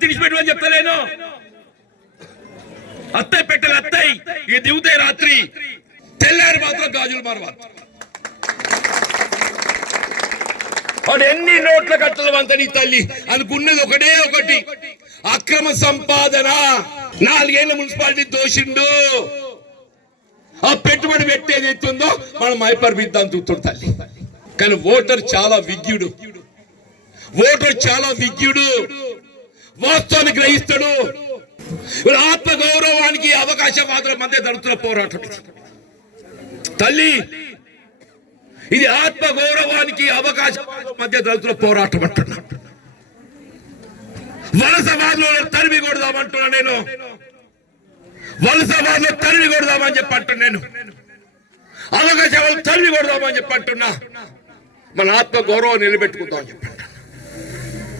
తిరిగి పెట్టమని చెప్తలేను. అత్తయ్య పెట్టలు అత్తయ్య ఇక దిగుతాయి రాత్రి, తెల్లారి మాత్రం గాజులు మారవాలి. వాడు ఎన్ని నోట్ల కట్టలు అంత నీ తల్లి అనుకున్నది ఒకటే ఒకటి, అక్రమ సంపాదన. 4 ఏళ్ల మున్సిపాలిటీ దోషిండు. ఆ పెట్టుబడి పెట్టేది ఎత్తుందో మనం మైపర్పిద్దాం చూస్తాడు తల్లి. కానీ ఓటర్ చాలా విజ్ఞుడు, వాస్తవాన్ని గ్రహిస్తాడు. ఆత్మ గౌరవానికి అవకాశవాదుల మధ్య జరుగుతున్న పోరాటం తల్లి. ఇది ఆత్మ గౌరవానికి అవకాశవాదుల మధ్య జరుగుతున్న పోరాటం అంటున్నా. వలసవాదులు తరిమి కొడదామంటున్నా నేను, వలసవాదులు తరిమి కొడదామని చెప్పి అంటున్నా నేను, అవకాశాలు తరిమి కొడదామని చెప్పి అంటున్నా. మన ఆత్మ గౌరవం నిలబెట్టుకుందామని చెప్పాను.